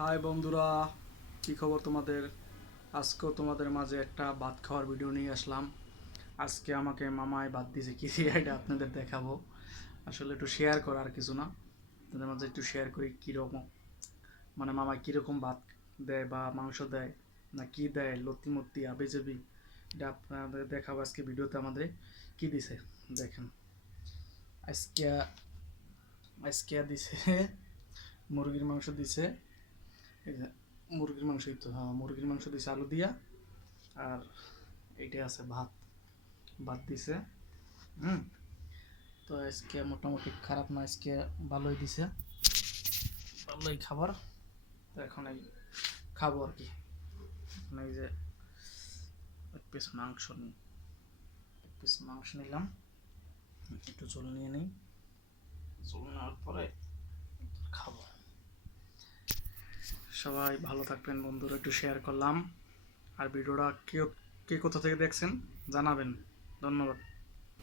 High বন্ধুরা, কি খবর তোমাদের? আজকেও তোমাদের মাঝে একটা ভাত খাওয়ার ভিডিও নিয়ে আসলাম। আজকে আমাকে মামায় ভাত দিয়েছে, কি দিয়ে এটা আপনাদের দেখাবো। আসলে একটু শেয়ার করা, আর কিছু না, তাদের মাঝে একটু শেয়ার করি কীরকম, মানে মামায় কীরকম ভাত দেয় বা মাংস দেয় না কি দেয়, লত্তি মত্তি আবে যাবি, এটা আপনাদের দেখাবো আজকে ভিডিওতে। আমাদের কি দিছে দেখেন। আজকে আজকে দিছে মুরগির মাংস দিছে। এই যে মুরগির মাংসই তো, হ্যাঁ মুরগির মাংস দিছে আলু দিয়া। আর এইটা আছে ভাত, ভাত দিছে। হুম। তো আজকে মোটামুটি খারাপ না, আজকে ভালোই দিছে, ভালোই খাবার। তো এখন এই খাবো আর কি। এখন এই যে এক পিস মাংস নিই, এক পিস মাংস নিলাম, একটু ঝোল নিয়ে নিই, ঝোল নেওয়ার পরে খাবো। সবাই ভালো থাকবেন বন্ধুরা, একটু শেয়ার করলাম। আর ভিডিওটা কে কে কোথা থেকে দেখছেন জানাবেন। ধন্যবাদ।